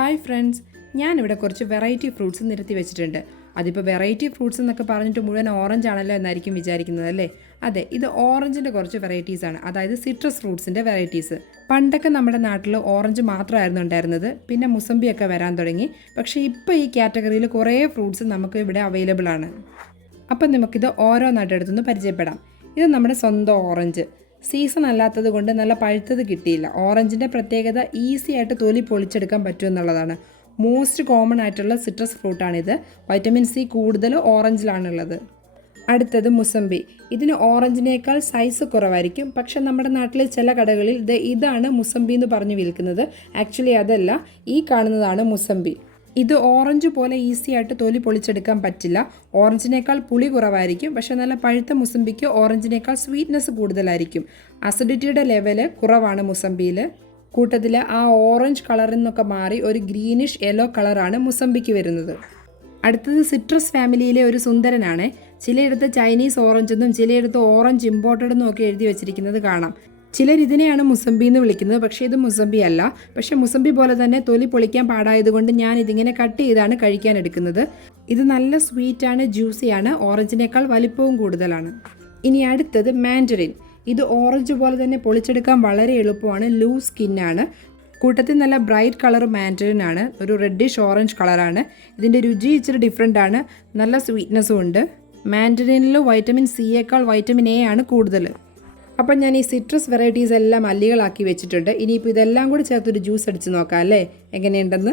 Hi friends, ഞാനിവിടെ കുറച്ച് variety fruits നിരത്തി വെച്ചിട്ടുണ്ട്. അതിപ്പോൾ വെറൈറ്റി ഫ്രൂട്ട്സ് എന്നൊക്കെ പറഞ്ഞിട്ട് മുഴുവൻ ഓറഞ്ച് ആണല്ലോ എന്നായിരിക്കും വിചാരിക്കുന്നത് അല്ലേ? അതെ, ഇത് ഓറഞ്ചിൻ്റെ കുറച്ച് വെറൈറ്റീസ് ആണ്, അതായത് സിട്രസ് ഫ്രൂട്ട്സിൻ്റെ വെറൈറ്റീസ്. പണ്ടൊക്കെ നമ്മുടെ നാട്ടിൽ ഓറഞ്ച് മാത്രമായിരുന്നു ഉണ്ടായിരുന്നത്, പിന്നെ മുസമ്പിയൊക്കെ വരാൻ തുടങ്ങി. പക്ഷേ ഇപ്പോൾ ഈ കാറ്റഗറിയിൽ കുറേ ഫ്രൂട്ട്സ് നമുക്ക് ഇവിടെ അവൈലബിൾ ആണ്. അപ്പം നമുക്കിത് ഓരോന്നായിട്ടെടുത്തൊന്ന് പരിചയപ്പെടാം. ഇത് നമ്മുടെ സ്വന്തം ഓറഞ്ച്. സീസൺ അല്ലാത്തത് കൊണ്ട് നല്ല പഴുത്തത് കിട്ടിയില്ല. ഓറഞ്ചിൻ്റെ പ്രത്യേകത ഈസി ആയിട്ട് തൊലി പൊളിച്ചെടുക്കാൻ പറ്റുമെന്നുള്ളതാണ്. മോസ്റ്റ് കോമൺ ആയിട്ടുള്ള സിട്രസ് ഫ്രൂട്ടാണിത്. വൈറ്റമിൻ സി കൂടുതൽ ഓറഞ്ചിലാണുള്ളത്. അടുത്തത് മുസമ്പി. ഇതിന് ഓറഞ്ചിനേക്കാൾ സൈസ് കുറവായിരിക്കും, പക്ഷെ നമ്മുടെ നാട്ടിലെ ചില കടകളിൽ ഇതാണ് മുസമ്പി എന്ന് പറഞ്ഞ് വിൽക്കുന്നത്. ആക്ച്വലി അതല്ല, ഈ കാണുന്നതാണ് മുസമ്പി. ഇത് ഓറഞ്ച് പോലെ ഈസി ആയിട്ട് തൊലി പൊളിച്ചെടുക്കാൻ പറ്റില്ല. ഓറഞ്ചിനേക്കാൾ പുളി കുറവായിരിക്കും, പക്ഷെ നല്ല പഴുത്ത മുസമ്പിക്ക് ഓറഞ്ചിനേക്കാൾ സ്വീറ്റ്നെസ് കൂടുതലായിരിക്കും. അസിഡിറ്റിയുടെ ലെവല് കുറവാണ് മുസമ്പിയിൽ. കൂട്ടത്തിൽ ആ ഓറഞ്ച് കളറിൽ നിന്നൊക്കെ മാറി ഒരു ഗ്രീനിഷ് യെല്ലോ കളറാണ് മുസമ്പിക്ക് വരുന്നത്. അടുത്തത് സിട്രസ് ഫാമിലിയിലെ ഒരു സുന്ദരനാണ്. ചിലയിടത്ത് ചൈനീസ് ഓറഞ്ച് എന്നും ചിലയിടത്ത് ഓറഞ്ച് ഇമ്പോർട്ടഡ് എന്നും ഒക്കെ എഴുതി വെച്ചിരിക്കുന്നത് കാണാം. ചിലർ ഇതിനെയാണ് മുസമ്പി എന്ന് വിളിക്കുന്നത്, പക്ഷേ ഇത് മുസമ്പി അല്ല. പക്ഷേ മുസമ്പി പോലെ തന്നെ തൊലി പൊളിക്കാൻ പാടായതുകൊണ്ട് ഞാൻ ഇതിങ്ങനെ കട്ട് ചെയ്താണ് കഴിക്കാൻ എടുക്കുന്നത്. ഇത് നല്ല സ്വീറ്റാണ്, ജ്യൂസിയാണ്, ഓറഞ്ചിനേക്കാൾ വലിപ്പവും കൂടുതലാണ്. ഇനി അടുത്തത് മാൻഡറിൻ. ഇത് ഓറഞ്ച് പോലെ തന്നെ പൊളിച്ചെടുക്കാൻ വളരെ എളുപ്പമാണ്, ലൂസ് സ്കിന്നാണ്. കൂട്ടത്തിൽ നല്ല ബ്രൈറ്റ് കളർ മാൻഡറിൻ ആണ്, ഒരു റെഡിഷ് ഓറഞ്ച് കളറാണ്. ഇതിൻ്റെ രുചി ഇച്ചിരി ഡിഫറെൻ്റ് ആണ്, നല്ല സ്വീറ്റ്നെസ്സും ഉണ്ട്. മാൻഡറിനിൽ വൈറ്റമിൻ സിയേക്കാൾ വൈറ്റമിൻ എ ആണ് കൂടുതൽ. അപ്പം ഞാൻ ഈ സിട്രസ് വെറൈറ്റീസ് എല്ലാം അല്ലികളാക്കി വെച്ചിട്ടുണ്ട്. ഇനിയിപ്പോൾ ഇതെല്ലാം കൂടി ചേർത്തൊരു ജ്യൂസ് അടിച്ച് നോക്കാം അല്ലേ, എങ്ങനെയുണ്ടെന്ന്.